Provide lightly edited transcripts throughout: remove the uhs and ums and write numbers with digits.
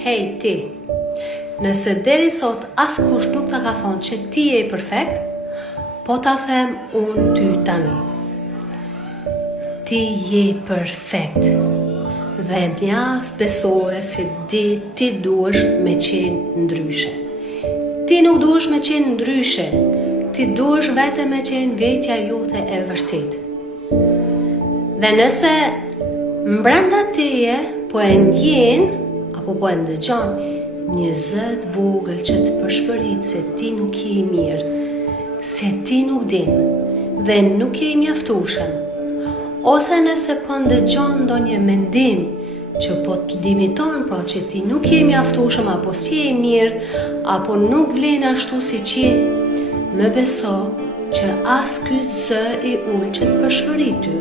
Hej ti, nëse deri sot askush nuk ta ka thonë që ti je perfekt, po ta them unë ty tani. Ti je perfekt dhe mjaft besoje se ti duhesh me qenë ndryshe. Ti nuk duhesh me qenë ndryshe, ti duhesh vetëm me qenë vetja jote e vërtet. Dhe nëse mbranda teje po e ndjen apo po e ndëgjon një zë të vogël që të përshpërit se ti nuk je i mirë, se ti nuk din dhe nuk je i mjaftueshëm, ose nëse po ndëgjon ndonjë mendim që po të limiton pra që ti nuk je i mjaftueshëm apo si je i mirë apo nuk vlen ashtu siç je, më beso që as ky zë i ul që të përshpërit ty,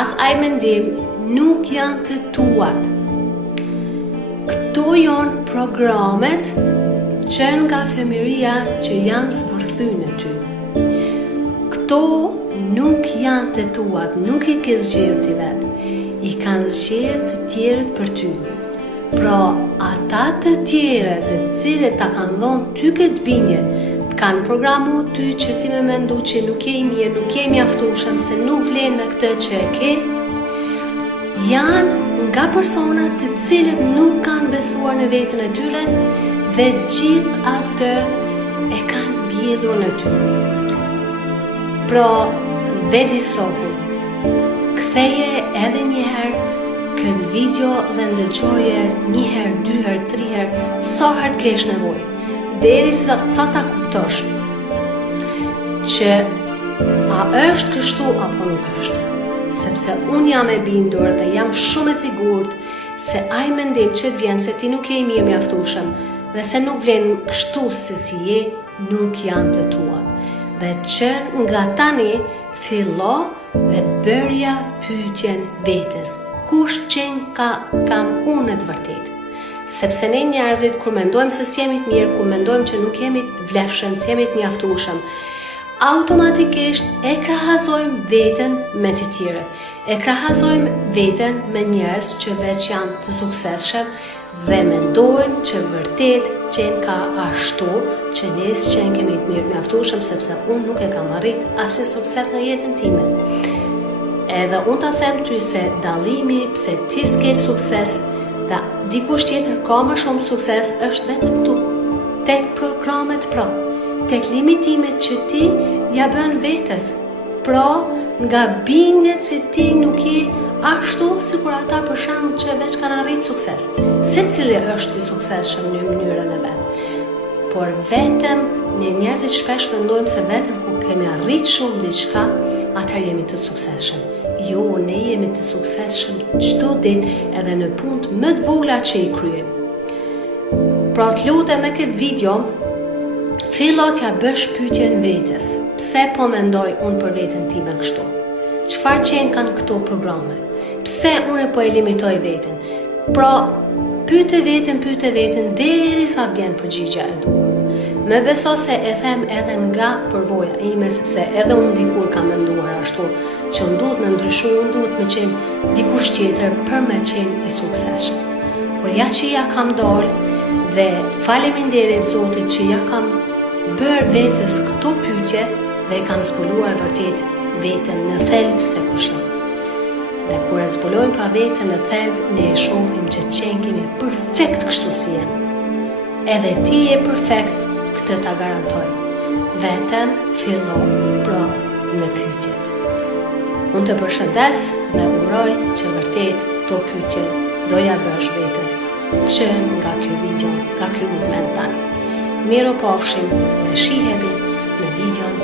as ai mendim nuk janë të tuat. Këto janë programet që nga fëmijëria që janë zbërthyë në ty. Këto nuk janë të tuat, nuk i ke zgjedhë ti vetë, i kanë zgjedhë të tjerët për ty. Pra, ata të tjerët të cilët ta kanë dhënë ty këtë bindje, të kanë programu ty që ti me mendu që nuk je i mirë, nuk je i mjaftueshëm, se nuk vlen me këtë që e ke, janë nga personat të cilët nuk kanë besuar në vetën e tyre dhe gjithë atë e kanë mbjedhur në ty. Pra, vedi sohu, ktheje edhe njëherë këtë video dhe ndëgjoje njëherë, dyherë, triherë, sa herë kesh nevojë, derisa sa ta kuptosh që a është kështu apo nuk është. Sepse unë jam e bindur dhe jam shumë e sigurt se ai mendim që të vjen se ti nuk je i mirë mjaftueshëm dhe se nuk vlen kështu si je, nuk janë të tuat. Dhe që nga tani fillo dhe bërja pyetjen vetes, kush qenë kam unë të vërtet? Sepse ne njerëzit kur mendojmë se s'jemi të mirë, kur mendojmë që nuk jemi të vlefshëm, s'jemi të mjaftueshëm, automatikisht e krahasojmë veten me të tjerët. E krahasojmë veten me njerëz që veç janë të suksesshëm dhe mendojmë që vërtet qenë ka ashtu që ne s'qenë kemi të mirë mjaftueshëm sepse unë nuk e kam arrit asnjë sukses në jetën time. Edhe unë ta them ty se dallimi pse ti s'ke sukses dhe dikush tjetër ka më shumë sukses është vetëm këtu, tek programet tek limitimet që ti ja bën vetes. Pra, nga bindjet se ti nuk je ashtu sikur ata për shembull që veç kanë arrit sukses. Secili është i suksesshëm në mënyrën e vet. Por vetëm ne njerëzit shpesh mendojmë se vetëm kur kemi arrit shumë diçka, atëherë jemi të suksesshëm. Jo, ne jemi të suksesshëm çdo ditë edhe në punë më të vogla që i kryejmë. Pra, të lutem me këtë video fillo t'ja bësh pyetjen vetes. Pse po mendoj unë për veten time kështu? Çfarë qenë kanë këto programe? Pse unë po e limitoj veten? Pra, pyete veten derisa vjen përgjigja e duhur. Më beso se e them edhe nga përvoja ime, sepse edhe unë dikur kam menduar ashtu, që unë duhet me ndryshu, unë duhet me qenë dikush tjetër për me qenë i suksesshëm. Por ja që ja kam dalë dhe faleminderit Zotit që ja kam bërë vetës këto pyetje dhe kam zbuluar vërtet veten në thelb se kush jam. Dhe kur e zbulojmë pra veten në thelb, ne e shohim që qenë kemi perfekt kështu si jemi. Edhe ti je perfekt, këtë ta garantoj. Vetëm fillo pra me pyetjet. Unë të përshëndes dhe uroj që vërtet këto pyetje do ja bësh vetes që nga kjo video, nga kjo moment tani. Miro pofshim dhe shihemi në videon